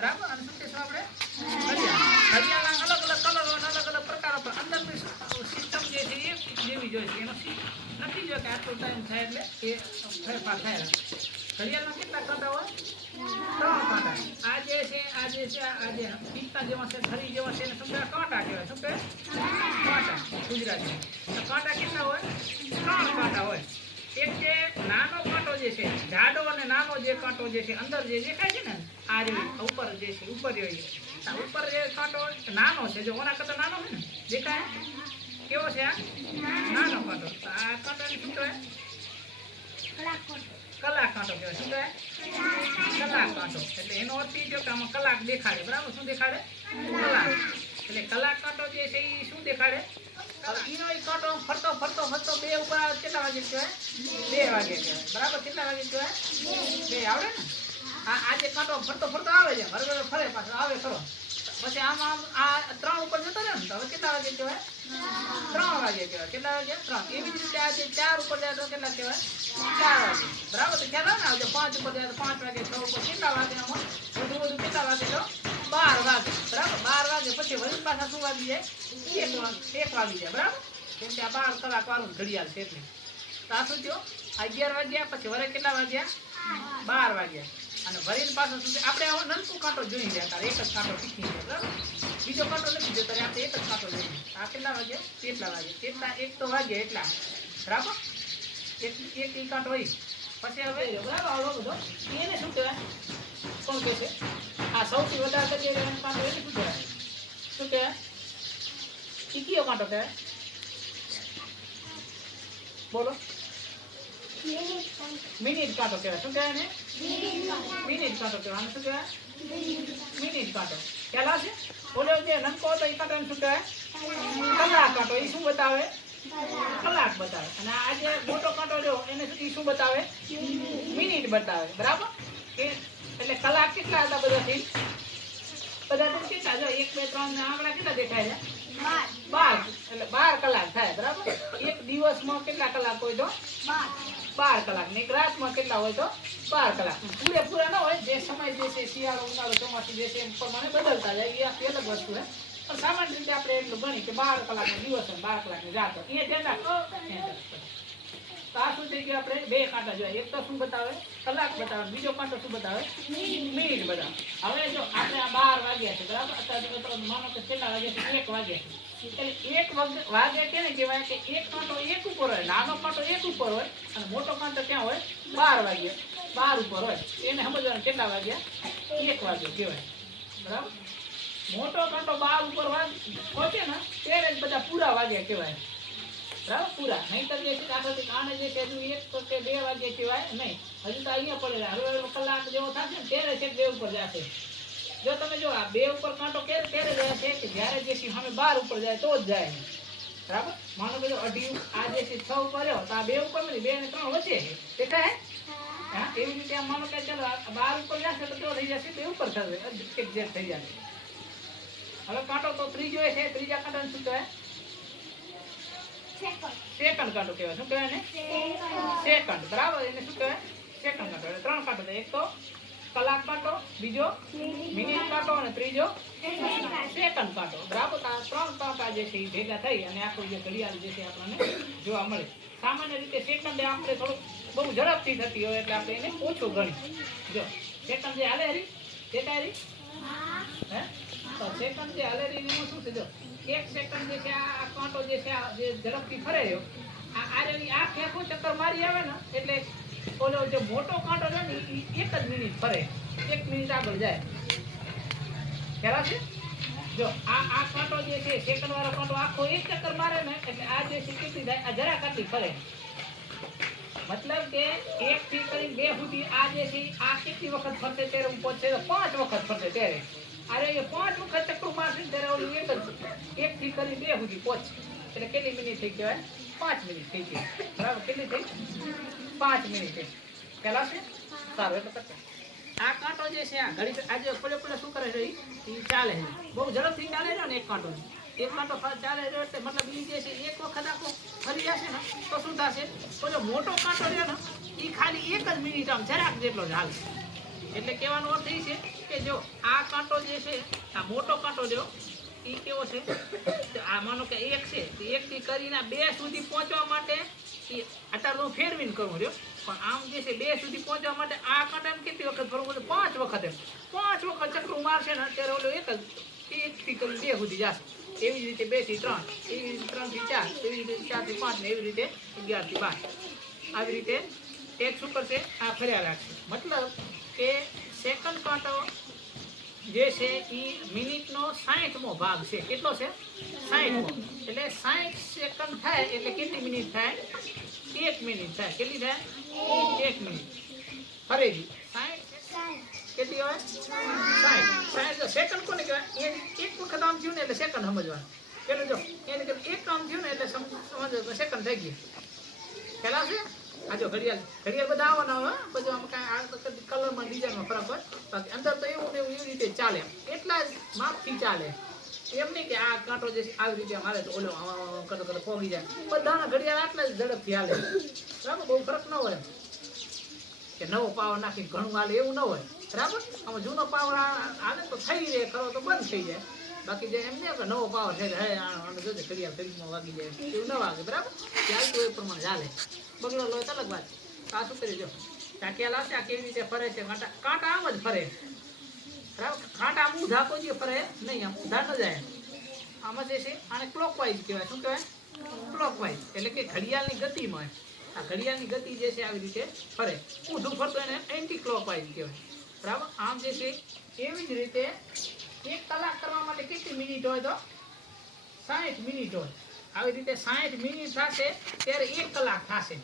બરાબર? અને શું કહેશું આપણે? અલગ અલગ કલરો અને અલગ અલગ પ્રકારો, પણ અંદરની સિસ્ટમ જે છે એ જેવી જોઈએ છે. એનો નથી જોઈએ કે આટલો ટાઈમ થાય એટલે એ ફેરફાર થાય ઘડિયાળમાં કેટલા કાંટા હોય? ત્રણ આ જે છે, આ જે છે, આ જે પિત્તા જેવા છે ખરી જેવા છે, એને સમજા કાંટા કહેવાય. શું કહેવાય? કાંટા. ગુજરાતી તો કાંટા કેટલા હોય? ત્રણ કાંટા હોય. એક જે નાનો કાંટો જે છે, જાડો અને નાનો જે કાંટો જે છે, અંદર જે દેખાય છે ને આ રીતે ઉપર જે છે, ઉપર જોઈએ ઉપર જે કાંટો નાનો છે, જો ઓના કરતા નાનો છે ને, દેખાય? કેવો છે આ? નાનો કાંટો આ કાંટાને શું કલાક કાંટો કહેવાય. શું કલાક કાંટો એટલે એનો અર્થ એ થયો આમાં કલાક દેખાડે. બરાબર? શું દેખાડે? કલાક. એટલે કલાક કાંટો જે છે એ શું દેખાડે? ઈનો કાંટો ફરતો ફરતો ફરતો બે ઉપર કેટલા વાગે કહેવાય? બે વાગે કહેવાય. બરાબર? કેટલા વાગે કહેવાય? બે. આવડે ને? આ આ જે કાંટો ફરતો ફરતો આવે છે. બરાબર ફરે પાછો, આવે ખરો. પછી આમ આમ આ ત્રણ ઉપર જતો રહે ને તો હવે કેટલા વાગે કહેવાય? ત્રણ વાગે કહેવાય. કેટલા વાગે? ત્રણ. એવી જ રીતે આ જે ચાર ઉપર જાય તો કેટલા કહેવાય? ચાર વાગે. બરાબર? તો ખ્યાલ ને? આવજો પાંચ ઉપર જાય તો પાંચ વાગે, છ ઉપર કેટલા વાગે આમાં? વધુ વધુ કેટલા વાગે તો? બાર વાગે. બરાબર? બાર વાગે પછી વળી પાછા શું વાગી જાય? એક વાગે, એક વાગી જાય. બરાબર? કેમ કે આ બાર કલાક વાળું ઘડિયાળ છે એટલે. તો આ શું થયો? અગિયાર વાગ્યા, પછી વરે કેટલા વાગ્યા? બાર વાગ્યા. અને વરીને પાછો સુધી આપણે આવો નનકું કાંટો જોઈ જાય તારે એક જ કાંટો શીખી જાય બરાબર બીજો કાંટો નથી જોતો આપણે એક જ કાંટો જોઈએ આ કેટલા વાગે? કેટલા વાગે. કેટલા એક તો વાગે એટલા. બરાબર? એક એક ઈ કાંટો હોય. પછી હવે? બરાબર આવડો બધો. એને શું કહેવાય? કોણ કહે છે? આ સૌથી વધારે કરીએ કાંટો એને શું કહેવાય? શું કહેવાય? કયો કાંટો કહેવાય? બોલો. મિનિટ કાંટો કહેવાય. શું કહેવાય ને મિનિટ કાંટો શું કહેવાય મિનિટ કાંટો ખ્યાલ આવશે ઓલો જે નમકો હતો એ કાંટો શું કલાક કાંટો એ શું બતાવે કલાક બતાવે અને આ જે મોટો કાંટો જો એને શું- શું બતાવે? મિનિટ બતાવે, બરાબર? એટલે કલાક કેટલા હતા બધાથી બધા કેટલા જો એક, બે, ત્રણ આંકડા કેટલા દેખાય છે? બાર. એટલે બાર કલાક થાય બરાબર? એક દિવસમાં કેટલા કલાક હોય તો? બાર. કલાક. ને એક રાતમાં કેટલા હોય તો? બાર કલાક. પૂરેપૂરા ન હોય જે સમય જે છે શિયાળો ઉનાળો ચોમાસું જે છે એમ પ્રમાણે બદલતા જાય. એ અલગ વસ્તુ છે. પણ સામાન્ય રીતે આપણે એટલું ગણી કે બાર કલાકનો દિવસ હોય બાર કલાકની રાત એ ધ્યાન રાખો. તો આ શું થઈ ગયું આપણે? બે કાંટા જોયા. એક તો શું બતાવે? કલાક બતાવે. બીજો કાંટો શું બતાવે? મિનિટ. બતાવે. હવે જો આપણે આ બાર વાગ્યા છે બરાબર? અત્યારે તો માનો કે કેટલા વાગ્યા છે એક વાગ્યા છે. એટલે એક વાગે વાગે કેને કહેવાય કે એક કાંટો એક ઉપર હોય નાનો કાંટો એક ઉપર હોય અને મોટો કાંટો ક્યાં હોય? બાર વાગ્યા. બાર ઉપર હોય. એને સમજવાનું કેટલા વાગ્યા? એક વાગ્યો કહેવાય. બરાબર? મોટો કાંટો બાર ઉપર વાગ પહોંચે ને ત્યારે જ બધા પૂરા વાગ્યા કહેવાય. બરાબર? પૂરા. નહીંતર જે છે આખોથી આને જે છે હજુ એક તો કે બે વાગે કહેવાય નહીં. હજુ તો અહીંયા પડેલા હવે હવે કલાક જેવો થશે ને ત્યારે છે બે ઉપર જશે. જો તમે જો આ બે ઉપર કાંટો ક્યારે ત્યારે જાય છે કે જ્યારે જે છે સામે બાર ઉપર જાય તો જ જાય. બરાબર? માનો કે જો અઢી આ જે છે છ ઉપર રહ્યો તો આ બે ઉપર નથી બે ને ત્રણ વચ્ચે છે. દેખાય હા? એવી રીતે આમ માનો કે ચાલો આ બાર ઉપર જશે તો કેવો થઈ જશે બે ઉપર થશે. એક્ઝેક્ટ થઈ જશે. હવે કાંટો તો ત્રીજો છે ત્રીજા કાંટાને શું કહેવાય? ત્રણ કાંટો જે છે ભેગા થઈ અને આખું જે ઘડિયાળ જે છે આપણને જોવા મળે. સામાન્ય રીતે સેકન્ડ આપણે થોડુંક બહુ ઝડપથી થતી હોય એટલે આપણે એને ઓછું ગણી જો, સેકન્ડ જે હાલે હરી? દેખાય હરી? એટલે ઓલો જે મોટો કાંટો છે ને એ એક જ મિનિટ ફરે. એક મિનિટ આગળ જાય. ખ્યાલ છે જો, આ આ કાંટો જે છે સેકન્ડ વાળો કાંટો આખો એક ચક્કર મારે ને, એટલે આ જે છે કેટલી થાય, આ જરા કાંટી ફરે. મતલબ કે એક થી કરીને બે સુધી આ જે છે, આ કેટલી વખત ફરશે ત્યારે હું પહોંચશે તો પાંચ વખત ફરશે ત્યારે. અરે એ પાંચ વખત ચક્કર મારશે ત્યારે ઓલું એક જ એક થી કરી બે સુધી પહોંચે. એટલે કેટલી મિનિટ થઈ કહેવાય? પાંચ મિનિટ થઈ ગઈ. બરાબર, કેટલી થઈ? પાંચ મિનિટ થઈ પેલા છે? સારું, એટલે આ કાંટો જે છે, આ ઘડી આજે પડે પડે શું કરે છે એ ચાલે છે. બહુ ઝડપથી ચાલે છે ને એક કાંટો એક તો ચાલે છે એટલે મતલબ એ છે, એક વખત આખો ફરી જશે ને, તો શું થશે? જો મોટો કાંટો છે ને એ ખાલી એક જ મિનિટ આમ જરાક જેટલો જ એટલે કહેવાનો અર્થ એ છે કે જો આ કાંટો જે છે, આ મોટો કાંટો જો એ કેવો છે? આ માનો કે એક છે એકથી કરીને બે સુધી પહોંચવા માટે એ અત્યારે હું ફેરવીને કરું રહ્યો. પણ આમ જે છે, બે સુધી પહોંચવા માટે આ કાંટાને કેટલી વખત ફરવું પડે? પાંચ વખત પાંચ વખત ચક્રું મારશે ને, અત્યારે ઓલો એક જ, એક થી કરી બે સુધી જશે. એવી જ રીતે બેથી ત્રણ, એવી રીતે ત્રણથી ચાર, એવી રીતે ચારથી પાંચ ને એવી રીતે અગિયારથી બાર. આવી રીતે એક શું કરશે આ ફર્યા રાખશે મતલબ કે સેકન્ડ કાંટો જે છે એ મિનિટનો સાહીઠમો ભાગ છે. કેટલો છે? સાહીઠમો. એટલે સાહીઠ સેકન્ડ થાય એટલે કેટલી મિનિટ થાય? એક મિનિટ થાય. કેટલી થાય? એક મિનિટ. સાહીઠ કેટલી આવે? સાહીઠ સાહીઠ સેકન્ડ કોને કહેવાય? એ એક વખત આમ થયું ને એટલે સેકન્ડ સમજવાનું. પેલું જો, એને કે એક કામ થયું ને એટલે સમ- સમજો સેકન્ડ થઈ ગયું. પેલા છે આ જો ઘડિયાળ. ઘડિયાળ બધા આવવાના હોય બધું આમ કાંઈ કલરમાં ડિઝાઇનમાં ફરક હોય. અંદર તો એવું એવું, એવી રીતે ચાલે. એટલા જ માપથી ચાલે. એમ નહીં કે આ કાંટો જે આવી રીતે હાલે તો ઓલો કરતો કરતો પોગી જાય. બધાના ઘડિયાળ આટલા જ ઝડપથી હાલે. બરાબર? બહુ ફરક ન હોય. કે નવો પાવર નાખી ઘણું હાલે એવું ન હોય. બરાબર? આમાં જૂનો પાવર આવે તો થઈ જાય, ખરો તો બંધ થઈ જાય. બાકી જે એમ નહીં કે નવો પાવર છે હે આને જોજે ઘડિયાળ ઘડીમાં વાગી જાય, એવું ન વાગે, બરાબર? ચાલતું એ પ્રમાણે ચાલે બગડો લો તો અલગ વાત. આ શું કરી જો આ લાવશે આ કેવી રીતે ફરે છે? કાંટા કાંટા આમ જ ફરે. બરાબર? કાંટા આમ ઊંધા કોઈ ફરે નહીં, આમ ઊંધા ન જાય. આમાં જે છે, આને ક્લોકવાઇઝ કહેવાય. શું કહેવાય? ક્લોકવાઇઝ એટલે કે ઘડિયાળની ગતિમાં. આ ઘડિયાળની ગતિ જે છે, આવી રીતે ફરે. ઊંધું ફરતો એને એન્ટી ક્લોકવાઇઝ કહેવાય. બરાબર? આમ જે છે, એવી જ રીતે એક કલાક કરવા માટે કેટલી મિનિટ હોય તો? સાહીઠ મિનિટ હોય. આવી રીતે સાહીઠ મિનિટ થશે, ત્યારે એક કલાક થશે.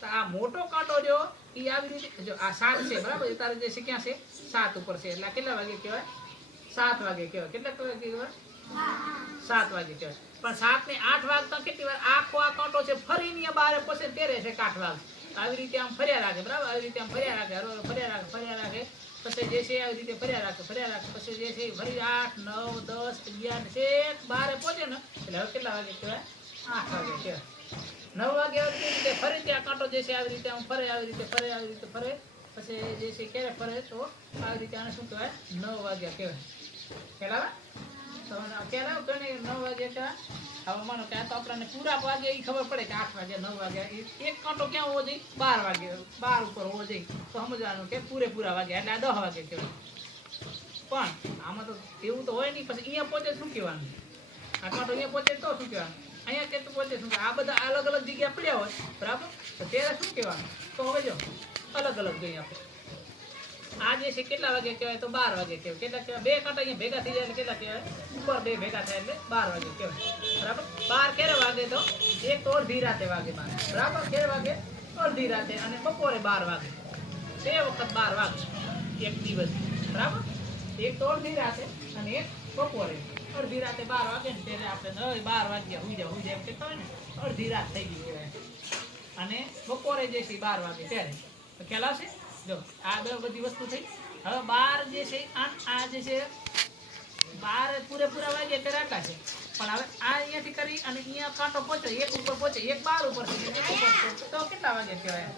તો આ મોટો કાંટો જો, એ આવી રીતે જો આ સાત છે, બરાબર? તારે જે છે, ક્યાં છે? સાત ઉપર છે. એટલે કેટલા વાગે કહેવાય? સાત વાગે કહેવાય. કેટલા વાગે કહેવાય? સાત વાગે કહેવાય. પણ સાત ને આઠ વાગતા કેટલી વાર? આખો આ કાંટો છે, ફરીને બારે પછી તેરે છે આઠ વાગ. આવી રીતે આમ ફર્યા રાખે, બરાબર? આવી રીતે આમ ફર્યા રાખે હરો ફર્યા રાખે ફર્યા રાખે, પછી જે છે આવી રીતે ફર્યા રાખે ફર્યા રાખે, પછી જે છે ફરી આઠ, નવ, દસ, અગિયાર છેક બારે પહોંચે ને, એટલે હવે કેટલા વાગે કહેવાય? આઠ વાગે છે નવ વાગે આવી રીતે ફરી, ત્યાં કાંટો જે છે આવી રીતે આમ ફરે, આવી રીતે ફરે, આવી રીતે ફરે, પછી જે છે ક્યારે ફરે તો આવી રીતે આને શું કહેવાય? નવ વાગ્યા કહેવાય. ખ્યાલ આવે તમને ખ્યાલ નહીં નવ વાગે હવે માનો ક્યાં તો આપણને પૂરા વાગે એ ખબર પડે કે આઠ વાગે, નવ વાગે. એક કાંટો ક્યાં હોવો જોઈએ? બાર વાગે. બાર ઉપર હોવો જોઈએ. તો સમજવાનું કે પૂરેપૂરા વાગે, એટલે દસ વાગે કહેવાય. પણ આમાં તો એવું તો હોય નહીં, પછી અહીંયા પહોંચે શું કહેવાનું? આ કાંટો અહીંયા પોતે તો શું કહેવાનું? અહીંયા કે પહોંચે શું આ બધા અલગ અલગ જગ્યા પડ્યા હોય, બરાબર? તો ત્યારે શું કહેવાનું? તો હવે જો, અલગ અલગ જોઈએ આપણે આ જે છે, કેટલા વાગે કહેવાય? તો બાર વાગે કહેવાય. કેટલા કહેવાય? બે કાંટા અહીંયા ભેગા થઈ જાય કેટલા કહેવાય? ઉપર બે ભેગા થાય એટલે બાર વાગે કહેવાય. બરાબર? બાર ક્યારે વાગે તો? એક તો અડધી રાતે વાગે બાર. બરાબર? ક્યારે વાગે? અડધી રાતે અને બપોરે બાર વાગે. બે વખત બાર વાગે. એક દિવસ. બરાબર? એક તો અડધી રાતે અને એક બપોરે. અડધી રાતે બાર વાગે ને ત્યારે આપણે બાર વાગ્યા હુઈ જાય હુઈ જાય એમ કહેતા હોય ને, અડધી રાત થઈ ગઈ કહેવાય. અને બપોરે જે છે બાર વાગે ત્યારે. ખ્યાલ આવશે? જો આ બે બધી વસ્તુ થઈ. હવે બાર જે છે, આ જે છે, બાર પૂરેપૂરા વાગે ત્યારે આટલા છે. પણ હવે આ અહીંયાથી કરી અને અહીંયા કાંટો પહોંચે એક ઉપર પહોંચે એક બાર ઉપર છે. એક તો કેટલા વાગે કહેવાય?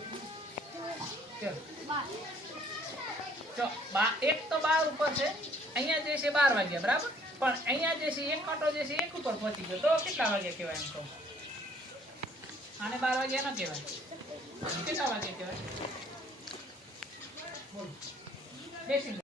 તો એક તો બાર ઉપર છે. અહીંયા જે છે બાર વાગ્યા, બરાબર? પણ અહીંયા જે છે, એક કાંટો જે છે, એક ઉપર પહોંચી ગયો. તો કેટલા વાગે કહેવાય એમ તો? આને બાર વાગ્યા ન કહેવાય. કેટલા વાગે કહેવાય? બોલો બેસી